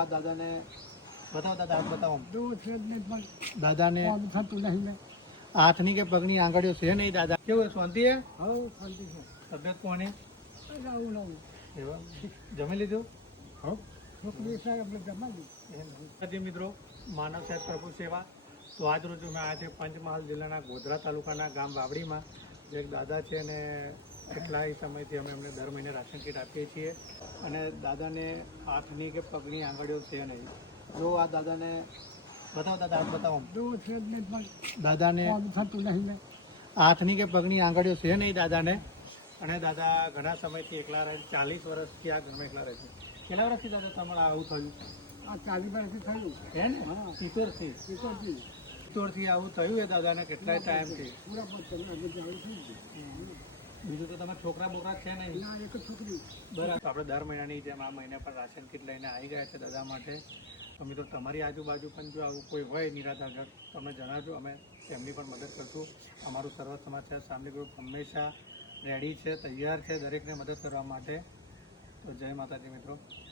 આ દાદાને બતાવો, દાદા હાથ બતાવો. જો છે જ નહીં પણ દાદાને કોમ થતું નહીં ને. હાથની કે પગની આંગળીઓ છે નહીં દાદા. કેવું છે, શાંતિ છે? હવે શાંતિ છે. તબિયત કોની? આવું નવું એવા જમી લીધું? હવે છોકરી સાહેબ આપણે જમાડી. નમસ્કાર મિત્રો, માનવ સાહેબ પ્રભુ સેવા. તો આજ રોજ અમે આજે પંચમહાલ જિલ્લાના ગોધરા તાલુકાના ગામ વાવડીમાં જે એક દાદા છે અને કેટલાય સમયથી અમે એમને દર મહિને રાશન કીટ આપીએ છીએ. અને દાદાને હાથની કે પગની આંગળીઓ છે નહીં. જો આ દાદાને બતાવો, દાદા હાથ બતાવો. જો છે જ નહીં પણ દાદાને કોમ થતું નહીં ને. હાથની કે પગની આંગળીઓ છે નહીં દાદાને. અને દાદા ઘણા સમયથી એકલા રહે, 40 વર્ષથી આ ઘરમાં એકલા રહે છે. કેટલા વર્ષથી દાદા તમારે આવું થયું? આ 40 વર્ષથી થયું. હે ને? હા. સિત્તોરથી આવું થયું એ દાદાને કેટલાય ટાઈમથી. પૂરા પત્તા હવે જાવું થઈ ગયું. બીજું તો તમારા છોકરા બોકરા છે નહીં? ના એક જ છોકરી. બરાબર. આપણે દર મહિનાની જેમ આ મહિને પણ રાશન કીટ લઈને આવી ગયા છે દાદા માટે. તો મિત્રો તમારી આજુબાજુ પણ જો આવું કોઈ હોય નિરાધાર ઘર તમે જણાવજો, અમે તેમની પણ મદદ કરશું. અમારું સર્વ સમાચાર સામની ગ્રુપ હંમેશા રેડી છે, તૈયાર છે દરેકને મદદ કરવા માટે. તો જય માતાજી મિત્રો.